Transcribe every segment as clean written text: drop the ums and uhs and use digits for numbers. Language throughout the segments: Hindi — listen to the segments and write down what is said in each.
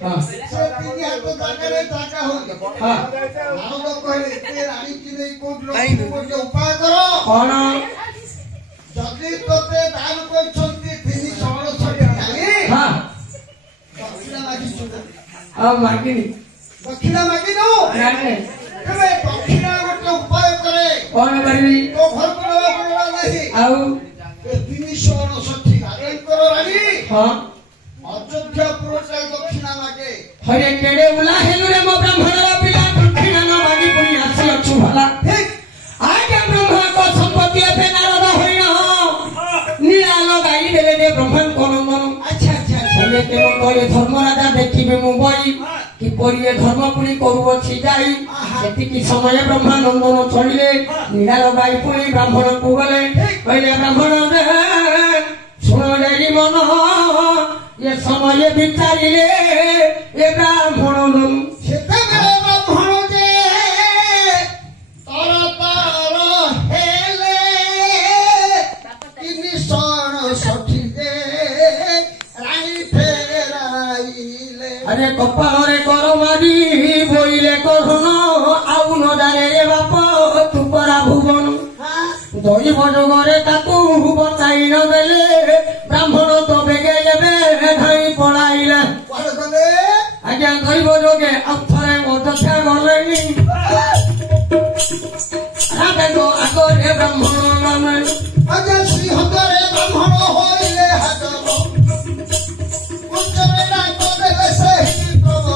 से तीन हाथ जागारे जागा हो नारद कहले एते रानी की नहीं कोट लोग को उपाय करो कौन जदि तोते दान करछंती तीन सण छडी खाली हां दक्षिणा मागी सुन अब मागी दक्षिणा मागी नो नहीं केबे दक्षिणा गोटे उपाय करे कौन करबी तो घर को नहीं आउ तीन सण छठी रानी करो रानी हां अयोध्या पुरटा दक्षिणा मागे हरे केड़े उला हेलु रे मो ब्राह्मणर पिला दक्षिणा न मागी पुनी आसी अछु भला ठीक आगे ब्रह्मा को संपत्ति पे नारद होइन निरालो गाई देले दे ब्रह्मा को नंदन अच्छा अच्छा हले के कोए धर्म राजा देखिबे मुबई कि परिये धर्म पुनी करू अछि जाई सेति की समय ब्रह्मा नंदन चलिले निरालो गाई पुनी ब्राह्मण को गले कहले ब्राह्मण रे सुनो रे मन ये समय विचारिले ए ब्राह्मण सेतेबेले ब्राह्मण जे तारा तारा हेले तीन सण छठी दे रानी फेराइले अरे कपाल रे कर मारी बोइले कहन आउ न जाने रे बाप तू परा भुवन दई बजगरे ताकू बताई न देले ब्राह्मण तो बेगे लेबे धाई पड़ाइला कोन गले आज्ञा दई बजगे अथरे मदथा गलेनी रामे तो आगरे ब्राह्मण नामे अजय सिंह करे ब्राह्मण होइले हाजर उच्चरे ना करे से ही प्रभु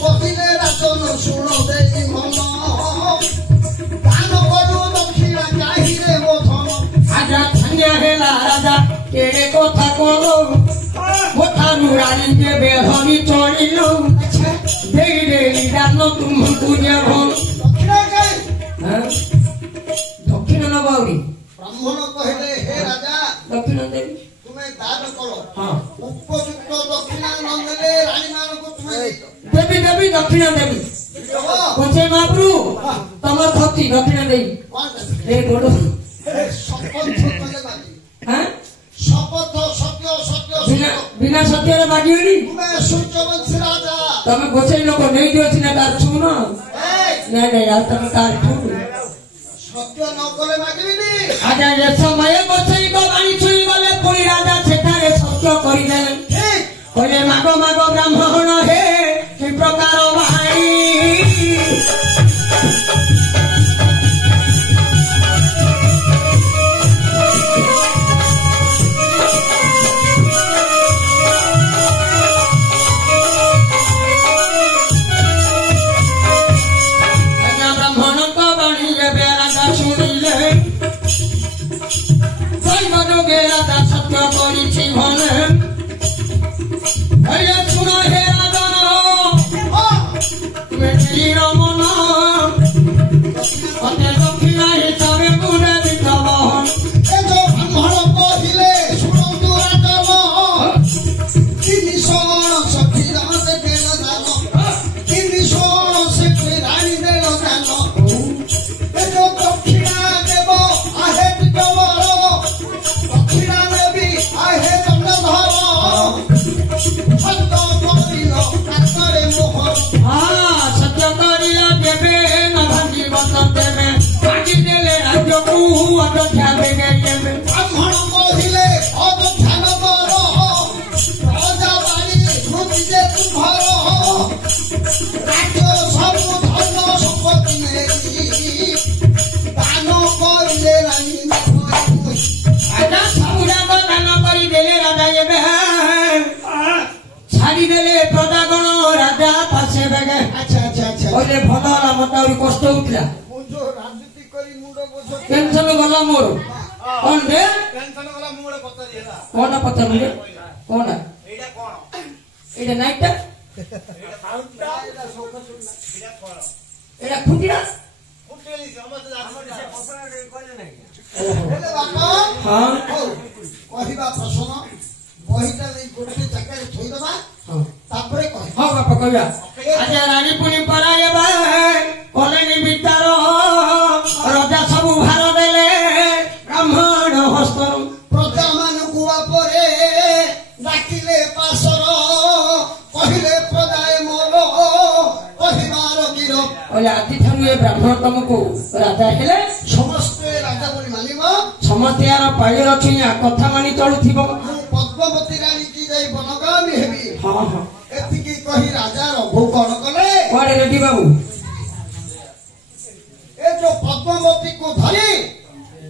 कहिले राजन सुनो देई मन दान करू दक्षिणा चाहिए वो धन आजा धन्य हेला राजा केड़े कथा कहलो मोठानु रानी के बेहनी चढ़िलो देई देई दान तुम पूजा भल दक्षिणा गई दक्षिण न बाउरी ब्राह्मण कहले हे राजा दक्षिण देवी तुम्हें दान करो हाँ उपयुक्त दक्षिणा न देले रानी मान को तुम्हें देवी देवी दक्षिण देवी कोचे महाप्रभु तमर भक्ति दक्षिण देवी कौन ए गोडो शपथ कले बाकी हां शपथ सत्य सत्य बिना बिना सत्य रे बागियोनी तुम्हें सूर्यवंशी राजा तमे कोचे लोक नहीं दियो छिना तार छुनो ए नहीं नहीं यार तमे तार छुनो सत्य न करे मागिबिनी आजा ये समय कोचे को बाणी छुई गले पुरी राजा सेठारे सत्य करि देले ठीक कहले मागो मागो ब्राह्मण हे कि प्रकार भाई ब्राह्मण को बाणी लेबे राजा सुनिले गे राजा सत्य करिछि भने भैया सुनो हे राजन मेरी रमन अते दक्षिणा हिसाबे पुरे विधवान ए जो ब्राह्मण कहिले सुनतु राजन तीन सण सखी राम देल दान तीन सण से रानी देल दान ए जो दक्षिणा देव आहे विधवर दक्षिणा देवी आहे दंडधर सत्य करिल आत्मरे मोह हाँ सत्य करिल देवे न भागी बत देवे भागी देले राज्य को अयोध्या बेगे देवे ब्राह्मण कहिले अयोध्या नगर राजा बाणी मृत्यु जे तुम्हार राज्य सब धन संपत्ति नेई दान करिले रानी राजा सबुजाक दान करी देले राजा एबे छाड़ी देले प्रजागण राजा पासे बेगे अच्छा अच्छा अच्छा ओले भला ला मत और कष्ट उठला मु जो राजनीति करी मुंड बोझ टेंशन गला मोर कोन दे टेंशन वाला मुंड पत्ता दिला कोन पत्ता मुझे कोन एडा कोन एडा नाइट एडा साउंडा एडा सोख सुनना एडा कोन एडा खुटिया फुटेली समझ आसमा से फसला रे कोले नहीं हेले बापा हां कहिबा प्रश्न बहिटा नै गोटे जगह थोई दबा हां तापरे कहि हां बापा कहया आजा रानी पुनी पराए बा कलेनी विचार राजा सब भार देले ब्राह्मण हस्तर प्रजा मान गुआ परे डाकिले पासर कहि କହିଲେ ଆଜିଠାରୁ ଏ ବ୍ରାହ୍ମଣ ତମକୁ ରାଜା ହେଲେ ସମସ୍ତେ ରାଜା ବୋଲି ମାନିବ। ସମସ୍ତେ ୟାର ପାଇର ଛୁଇଁଆ କଥା ମାନି ଚଳୁଥିବ। ମୁଁ ପଦ୍ମବତୀ ରାଣୀ କି ଯାଇ ବନଗାମୀ ହେବି। ହଁ ହଁ ଏତିକି କହି ରାଜା ରଘୁ କଣ କଲେ? କୁଆଡେ ରେଡି ବାବୁ? ଏ ଯୋଉ ପଦ୍ମବତୀକୁ ଧରି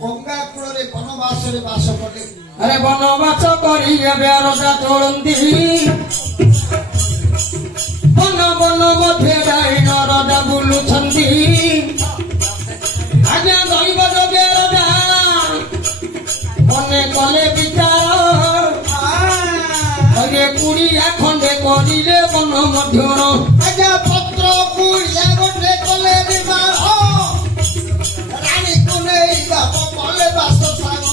ଗଙ୍ଗା କୂଳରେ ବନବାସରେ ବାସ କଲେ। ଆରେ ବନବାସ କରି ଏବେ ରଜା ଚଳନ୍ତି ବନ ବନ ମଧ୍ୟ ଯାଇନ ରଜା ବୁଲୁଛନ୍ତି। ଆଜ୍ଞା ଦୈବ ଯୋଗେ ରଜା ମନେ କଲେ ବିଚାର କୁଡ଼ିଆ ଖଣ୍ଡେ କରିଲେ ବନ ମଧ୍ୟର। ଆଜ୍ଞା ପତ୍ର କୁଡ଼ିଆ ଗୋଟେ କଲେ ନିର୍ମାଣ ରାଣୀକୁ ନେଇ ବାପ କଲେ ବାସ ସାଗ।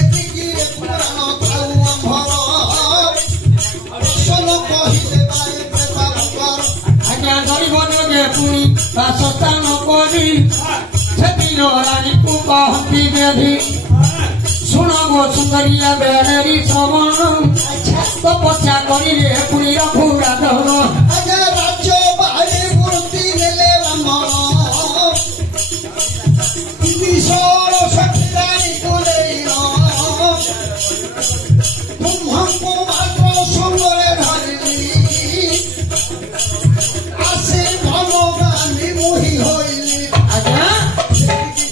ଏତିକି ପୁରାଣ ଥାଉ ଆମ୍ଭର ରସନ କହିଲେ ଆଜ୍ଞା ଗରିବ ଯୋଗେ ପୁଣି ବାସସ୍ଥାନ କରି ସେଦିନ ରାଣୀକୁ କହନ୍ତି ବେଧି ଶୁଣ ଗୋ ସୁନ୍ଦରିଆ ବେଣେରୀ ଶ୍ରବଣ ତପସ୍ୟା କରିଲେ ପୁଣି ରଘୁ ରାଧନ। ଆଜ୍ଞା ରାଜ୍ୟ ବାହାରେ ମୂର୍ତ୍ତି ନେଲେ ବ୍ରାହ୍ମଣ ବିଷର ରାଣୀକୁ ନେଇ ବ୍ରହ୍ମଙ୍କୁ ମାତ୍ର ସଙ୍ଗରେ ଧରିଲି ଆସି ଭଗବାନୀ ମୁହିଁ ହୋଇଲି। ଆଜ୍ଞା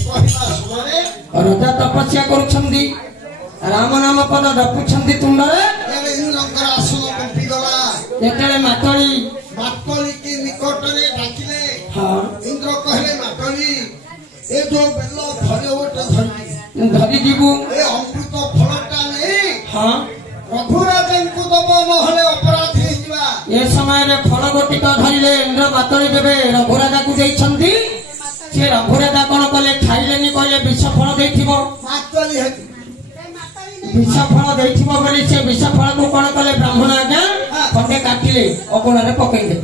କହିବା ସମୟରେ ରଜା ତପସ୍ୟା କରୁଛନ୍ତି ରାମ ନାମ ପଦ ଜପୁଛନ୍ତି ତୁଣ୍ଡରେ। ଇନ୍ଦ୍ରଙ୍କର ଆସନ କମ୍ପିଗଲା। ଯେତେବେଳେ ମାତଳି ମାତଳିକି ନିକଟରେ ଡାକିଲେ ହଁ ଇନ୍ଦ୍ର କହିଲେ ମାତଳି ଏ ଯୋଉ ବେଲ ଫଳ ଗୋଟେ ଧରିଲି ଧରି ଯିବୁ ଏ ଅମୃତ ଫଳଟା ନେଇ ହଁ ରଘୁରାଜଙ୍କୁ ଦବ ନହେଲେ ଅପରାଧୀ ହେଇଯିବା। ଏ ସମୟରେ ଫଳ ଗୋଟିକ ଧରିଲେ ଇନ୍ଦ୍ର ମାତଳି ଦେବେ ରଘୁରାଜାକୁ ଦେଇଛନ୍ତି। ସେ ରଘୁରାଜା କଣ କଲେ ଖାଇଲେନି କହିଲେ ବିଷ ଫଳ ଦେଇଥିବ ମାତଳି ହେତୁ ବିଷ ଫଳ ଦେଇଥିବ ବୋଲି ସେ ବିଷ ଫଳକୁ କଣ କଲେ ବ୍ରାହ୍ମଣ ଆଜ୍ଞା ଖଣ୍ଡେ କାଟିଲେ ଅଗଣାରେ ପକେଇଦେଲେ।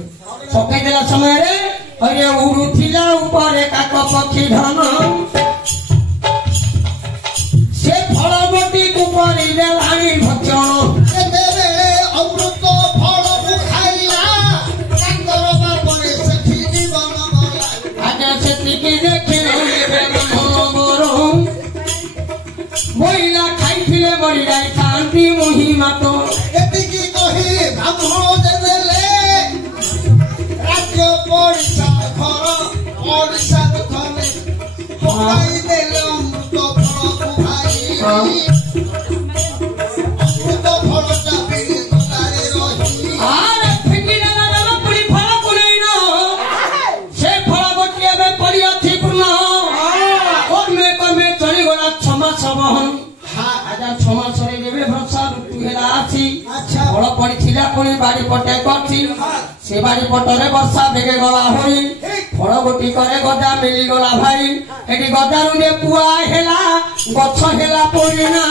ପକେଇଦେଲା ସମୟରେ ହରେ ଉଡୁଥିଲା ଉପରେ କାକ ପକ୍ଷୀ ଧନ ସେ ଫଳ ଗୋଟିକୁ କରିଲେ ରାଣୀ ଭକ୍ଷଣ। ଯେତେବେଳେ ଅମୃତ ଫଳକୁ ଖାଇଲା ତାଙ୍କର ବାପରେ ସେଠି ଜୀବନ ଗଲା। ଆଜ୍ଞା ସେତିକି ଦେଖିଲେ ମହିଳା ଖାଇଥିଲେ ମରି ଯାଇଥାନ୍ତି ମହିମାତ। ଏତିକି କହି ବ୍ରାହ୍ମଣ ଦେଲେ ରାଜ୍ୟ ପଡ଼ିଶା ଘର ଓଡ଼ିଶାର ଧନେ ପକାଇ ଦେଲେ ଅମୃତ ଫଳକୁ ଭାଇ ଅମୃତ ଫଳଟା ପିଡ଼ି ଗଲାରେ ରହି ଆରେ ଫିକି ଦେଲା ଦେବ ପୁଣି ଫଳକୁ ନେଇନ ସେ ଫଳ ଗୋଟିଏ ଏବେ ପଡ଼ିଅଛି ପୂର୍ଣ୍ଣ କର୍ମେ କର୍ମେ ଚଳିଗଲା 6 ମାସ ବହନ। ଆଜ୍ଞା 6 ମାସରେ ଏବେ ବର୍ଷା ଋତୁ ହେଲା ଅଛି ଫଳ ପଡିଥିଲା ପୁଣି ବାଡି ପଟେ କରିଛି ସେ ବାଡି ପଟରେ ବର୍ଷା ବେଗେ ଗଲା ହୋଇ ଫଳ ଗୋଟିକରେ ଗଜା ମିଳିଗଲା ଭାଇ। ଏଠି ଗଜାରୁ ଯେ ପୁଆ ହେଲା ଗଛ ହେଲା ପଡ଼ିନା।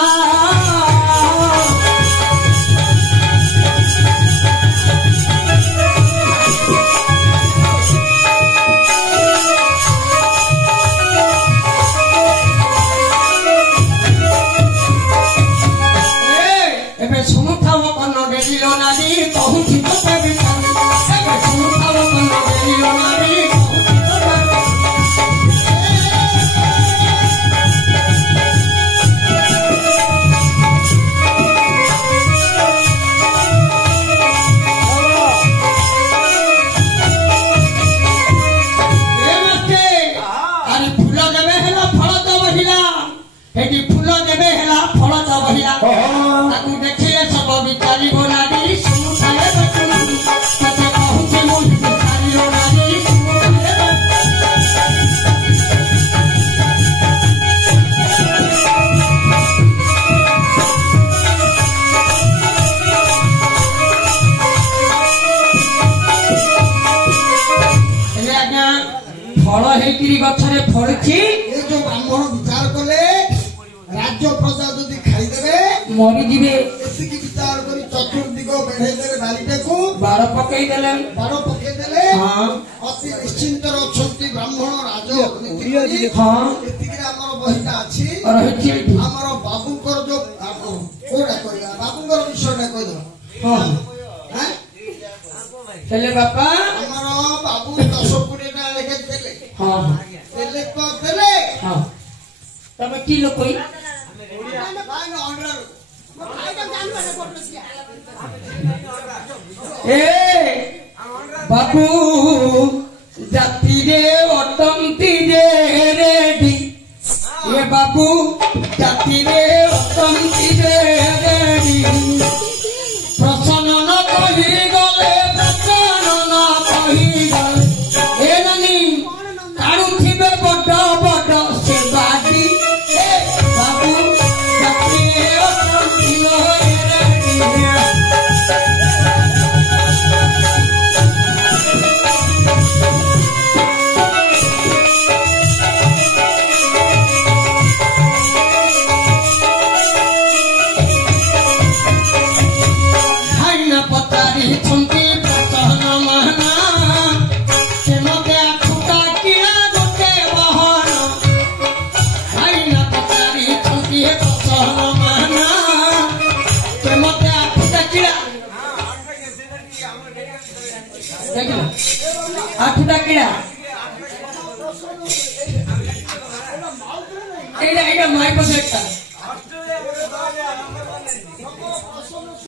ଏବେ ଶୁଣୁଥାବ କନ ଡେରିଲ ନାରୀ କହୁଛି ତତେ ବି ଏବେ ଶୁଣୁଥାବ କନ ଡେରିଲ ନାରୀ କହୁଛି ତତେ ଆରେ ଫୁଲ ଦେବେ ହେଲା ଫଳ ତ ବହିଲା ଏଠି ଫୁଲ ଦେବେ ହେଲା ଫଳ ତ ବହିଲା ତାକୁ ଦେଖିଲେ ସବ ବିଚାରିବ ନାରୀ ଶୁଣୁଥାଏ ତତେ କହୁଛି ମୁଁ ବିଚାରିବ ନାରୀ ହେଲେ ଆଜ୍ଞା ଫଳ ହେଇକିରି ଗଛରେ ଫଳୁଛି ଏ ଯୋଉ ବ୍ରାହ୍ମଣ ବିଚାର କଲେ ରାଜ୍ୟ ପ୍ରଜା ଯଦି ଖାଇଦେବେ ମରିଯିବେ। ଏତିକି ବିଚାର କରି ଚତୁର୍ଦିଗ ବେଢେଇ ଦେଲେ ବାରିଟାକୁ ବାଡ଼ ପକେଇ ଦେଲେ ବାଡ଼ ପକେଇଦେଲେ ହଁ ଅତି ନିଶ୍ଚିନ୍ତରେ ଅଛନ୍ତି ବ୍ରାହ୍ମଣ ରାଜ ହଁ ଏତିକିରେ ଆମର ବହିଟା ଅଛି। ରହିଛି ଏଇଠି ଆମର ବାବୁଙ୍କର ଯୋଉ କୋଉଟା କହିବା ବାବୁଙ୍କର ବିଷୟଟା କହିଦେବା। ହଁ ହାଁ? ହେଲେ ବାପା ଆମର ବାବୁ 10 କୋଟି ଟଙ୍କା কি লোক কই এ বাবু জাতিরে অটন্তি রে রেডি এ বাবু জাতিরে অটন্তি রে রেডি প্রসন্ন কহি গলে প্রসন্ন কহি গলে এ নানি কাড়ুথিবে বড় বড় সে বাদি এ বাবু জাতিরে অটন্তি রে রেডি আঠুটা কিরা এইটা মাই প্রজেক্টটা